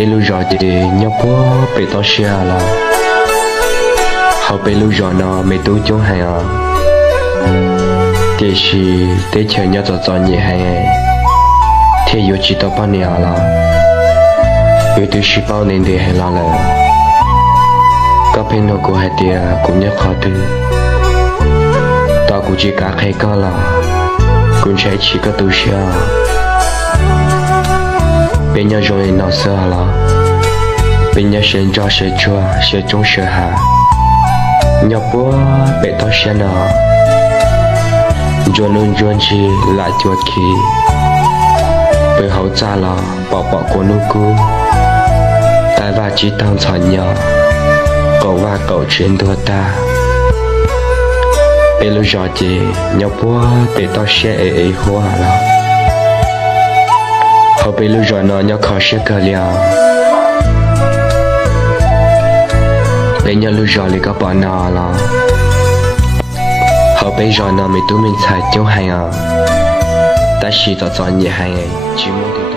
被路绕的鸟波被到下了，好被路绕呢没都中海啊，但是得条鸟早早你海哎，天有几到半年了，有对是包年的海拉了，个朋友过海的公鸟好的，大估计刚开干了，公才起个都下。被人容易闹死了，被人生长是抓是中是害，鸟波被到线了，转轮转起来就去，背后炸了，宝宝过路过，带娃鸡当草鸟，狗娃狗全多大，被路绕的鸟波被到线花了。好被路绕呢，鸟考试个了，被鸟路绕了个把那了，好被绕呢没都没才丢海啊，但是早早你还寂寞的。